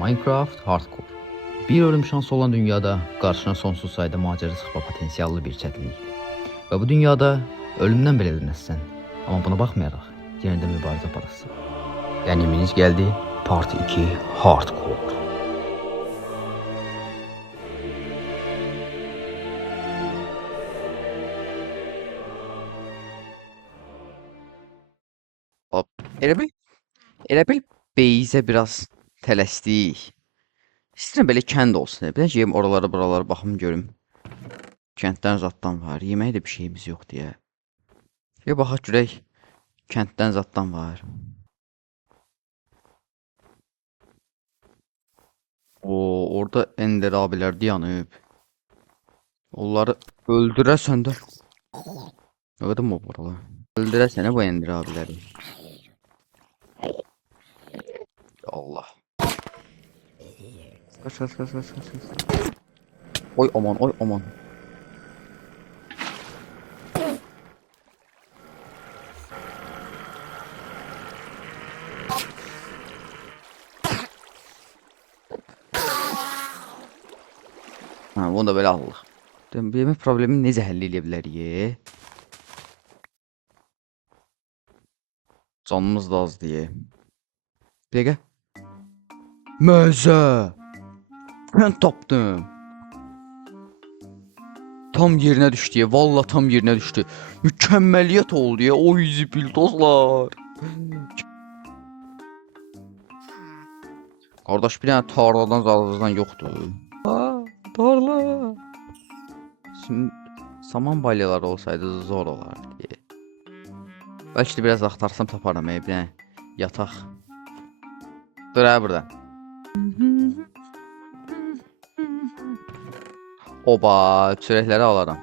Minecraft Hardcore. Bir ölüm şansı olan dünyada qarşına sonsuz sayda macəra çıxma potensiallı bir çətinlikdir. Və bu dünyada ölümdən belə dönəsən. Amma buna baxmayaraq yenə də mübarizə aparasın. Qəniminiz gəldi, Part 2 Hardcore. Hop. Elə bil Beyzə biraz tələsdik. İstəyirəm belə kənd olsun. Bir də yeyim buralara baxım görüm. Kənddən zaddan var. Yeməyə də bir şeyimiz yox deyə. Bir baxaq görək. Kənddən zaddan var. Orada Ender abilər dayanıb. Onları öldürəsən də. Ne kadar mı buralar? Öldürəsənə bu Ender abiləri. Allah. Kaç. Oy aman. Ha, bunu da böyle Allah. Benim problemimi necə həll edə bilərik? Canımız da az diye. Bir dakika. Məzə. Ben tapdım. Tam yerine düştü ya. Vallahi tam yerine düştü. Mükemmeliyet oldu ya. Oy zibil dostlar. Kardeş bir tane tarladan zalızdan yoktu. Tarla. Şimdi saman balyaları olsaydı zor olardı diye. Belki de biraz axtarsam taparım bir tane yataq. Dur ha burada. Oba, çörəkləri alaram.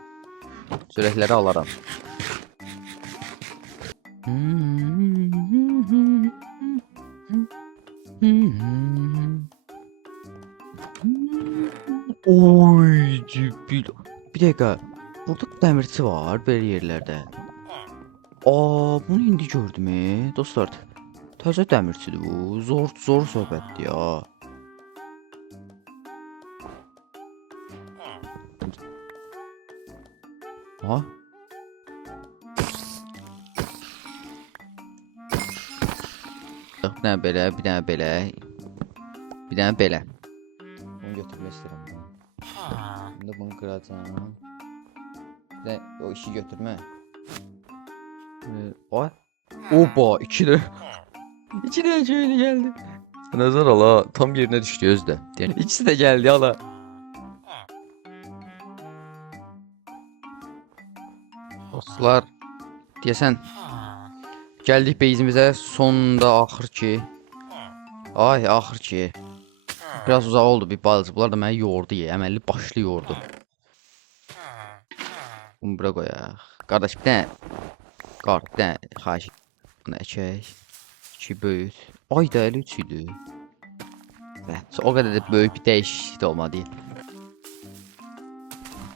Oy, bir dakika. Burada dəmirçi var belə yerlərdə. Bunu indi gördüm dostlar. Təzə dəmirçidir bu. Zor söhbətdir ya. Aha. Bir dənə belə. Bunu götürmək istəyirəm. Şimdi bunu qıracağım. Bir də o işi götürmə. Ay. Oba, iki de şöyle geldi. Nazar ala tam yerine düştü özde. Yani ikisi de geldi ala. Dostlar, deyəsən gəldik beyzimizə sonunda axır ki. Biraz uzaq oldu bir balıcı. Bunlar da məni yordu əməlli başlı yordu. Bunu bura qoyaq. Qardaş bir dənə xahiş. Bunu əkək. 2 böyüt. Ay da 3 idi. O qədər də böyük bir dəyişiklik də olmadı.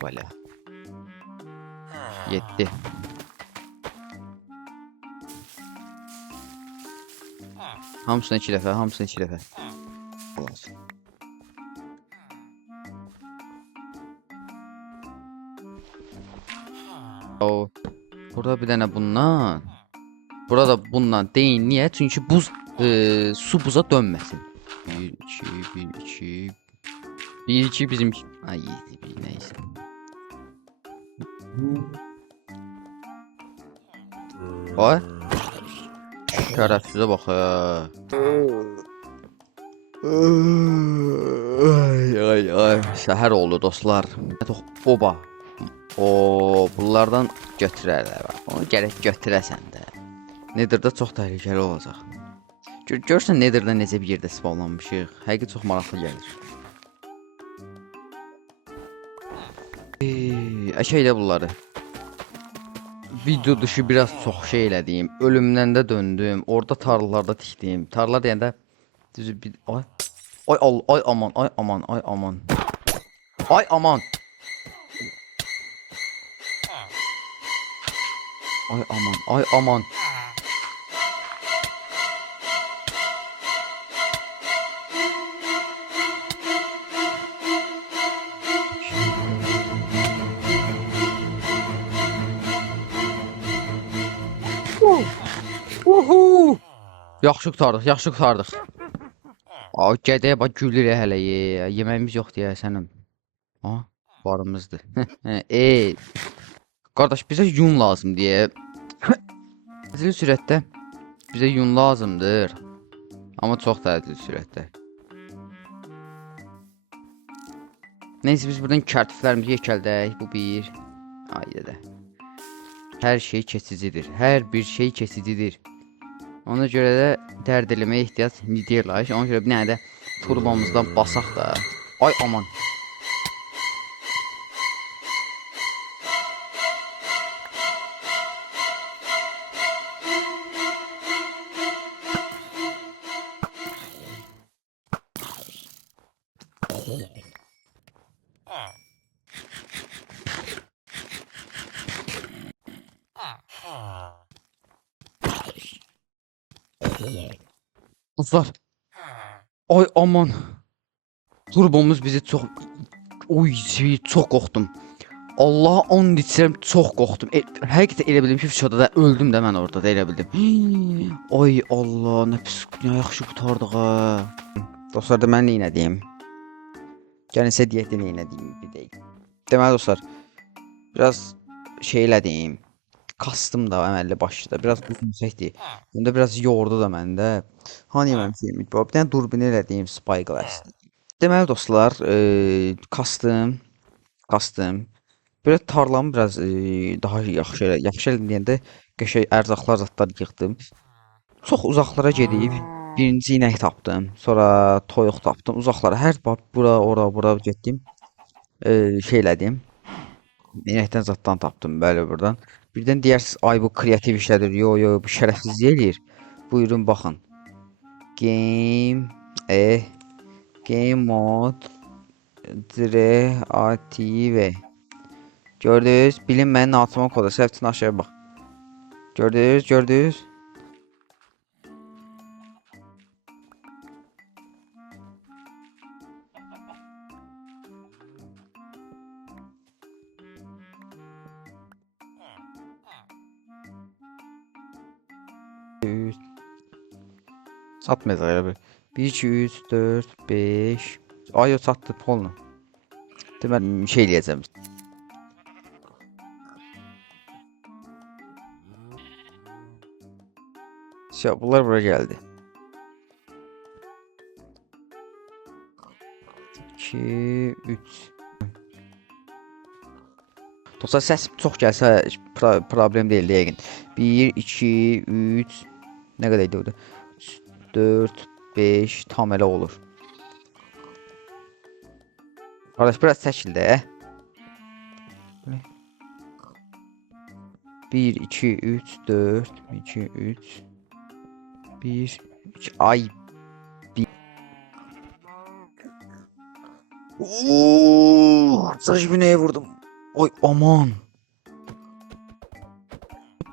Belə. 7. Hamısına 2 dəfə. Olsun. Burada bir dənə bundan. Burada bundan deyin. Niyə? Çünki buz su buza dönməsin. 1 2 bizim neyse. Ay. Şərəfsizə bax. Ay. Səhər oldu dostlar. Oba. Bunlardan götürərlər. Onu gərək götürəsən də. Nether'da çox təhlükəli olacaq. Görürsən Nether'da necə bir yerdə spawnlanmışıq. Həqiqi çox maraqlı gəlir. Əkək də bunları. Video dışı biraz çox şey elədiyim. Ölümdən də döndüm. Orada tarlalarda tikdim. Tarla deyəndə düzü bir ay aman. Ay aman. Yaxşı qurtardıq, yaxşı qurtardıq. Ay, gədəyə bax gülür hələ ye. Yeməyimiz yoxdur ya sənin. Ha, varımızdır. Qardaş bizə yun lazım deyə. Təcili sürətdə bizə yun lazımdır. Amma çox təcili sürətdə. Neyse biz buradan kərtiflərimizi yekəldək. Bu bir. Ayda da. Hər şey keçicidir. Hər bir şey keçicidir. Ona görə də dərd eləməyə ehtiyac deyirlər. Ona görə bir dənə də turbomuzdan basaq da. Ay aman. Dostlar. Ay aman. Turbomuz bizi çox... Oy, çox qorxdum. Allaha and içirəm, çox qorxdum. Həqiqətən elə bildim ki, fişada da öldüm də mən orada da elə bildim. Ay Allah, nə pis, nə yaxşı qurtardıq ha. Dostlar da mən nə edeyim? Gəlin sizə deyək də nə edeyim bir deyim. Deməli dostlar, biraz şey elədim. Kastım da əməlli başlı da. Biraz uzun çəkdi. Bunda biraz yordu da məndə. Hani mən filmi. Bir dənə durbin elədiyim Spyglass. Deməli dostlar, kastım. Böyle tarlamı biraz daha yaxşı eləyəndə qəşəng ərzaqlar zətlər yığdım. Çox uzaqlara gedib birinci inək tapdım. Sonra toyuq tapdım. Uzaqlara hər bura, ora getdim. Şey elədim. İnəkdən zaddan tapdım bəli buradan. Birdən deyərsiniz, ay bu kreativ işlədir. Yo, bu şərəfsizlik eləyir. Buyurun baxın. Game mode creative. Gördünüz? Bilinməyən altıma kodu. Səhvçin aşağıya bax. Gördünüz? Satmayacaq elə bir. 1, 2, 3, 4, 5. Ay, o satdı polunu. Deməli, şey eləyəcəm. Bunlar buraya geldi. 2, 3. Dostlar səsim çox gəlsə problem deyil yəqin. 1, 2, 3. Nə qədər idi orada? 4, 5 tam elə olur. Qardaş biraz çəkil də. 1, 2, 3, 4, 2, 3. 1, 2, ay. Saç güneye vurdum. Oy aman.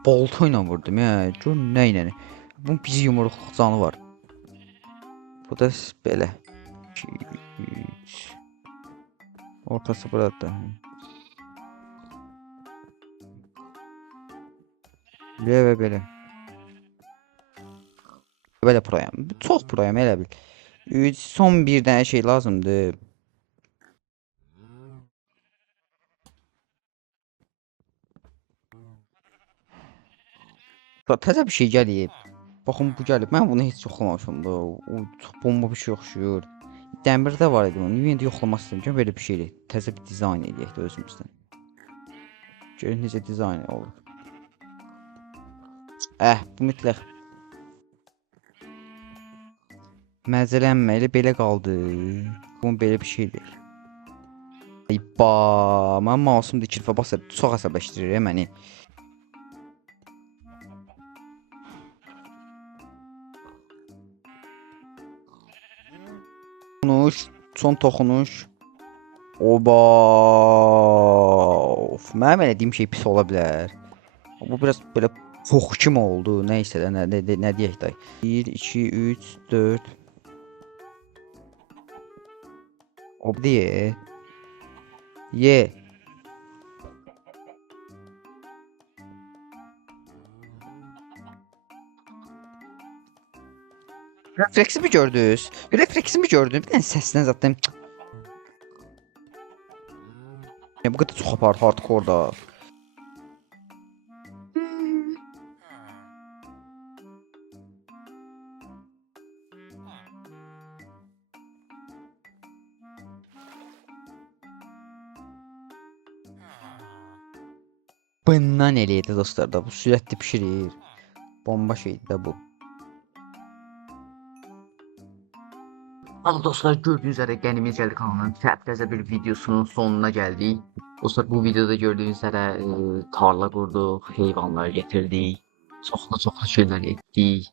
Baltayla vurdum ya. Gör nə ilə. Bunun bizi yumruqluq canı var. Bu da belə. 2, 3. Ortası burada. Belə. Belə proyam. Çox proyam elə bil. Son bir dənə şey lazımdır. Təzə bir şey gəlib. Baxın bu gəlib. Mən bunu heç yoxlamamışım da. O çox bomba bir şey oxşuyur. Dəmirdə var idi onu. Yeni yoxlamaq istəyirəm. Belə bir şeydir. Təzə bir dizayn eləyək də özümüzdən. Görün necə dizayn olur. Bu mütləq. Məzələnmə elə belə qaldı. Bu belə bir şeydir. Mən mouse'um dikilfə basır. Çox əsəbləşdirir məni. Son toxunuş. Oba. Mənim elədiyim şey pis ola bilər. Bu biraz belə fox kimi oldu. Nəysə də nə deyək də. 1, 2, 3, 4. O diye. Ye. Refleksimi gördünüz? Refleksimi gördün? Bir dənə səsdən zaten ya bu qədər çox apar hardcore-da. Bundan eləydi dostlar da. Bu sürətli pişirir. Bomba şeydi də bu. Ama dostlar gördüğünüz üzere Qənimət Gəldi kanalının təptəzə bir videosunun sonuna geldik. Dostlar bu videoda gördüğünüz üzere tarla qurduq, heyvanlar getirdik, çoxlu şeyler etdik,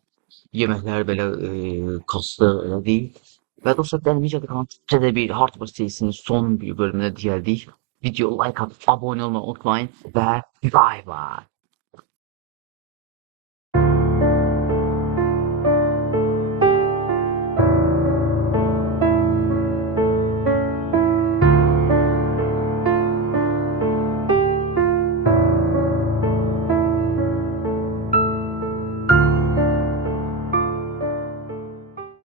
yeməklər belə kastı elədik. Və dostlar Qənimət Gəldi kanalının təptəzə bir Hardcore serisinin son bir bölümünə gəldik. Video like atıp abone olmayı unutmayın ve bye bye.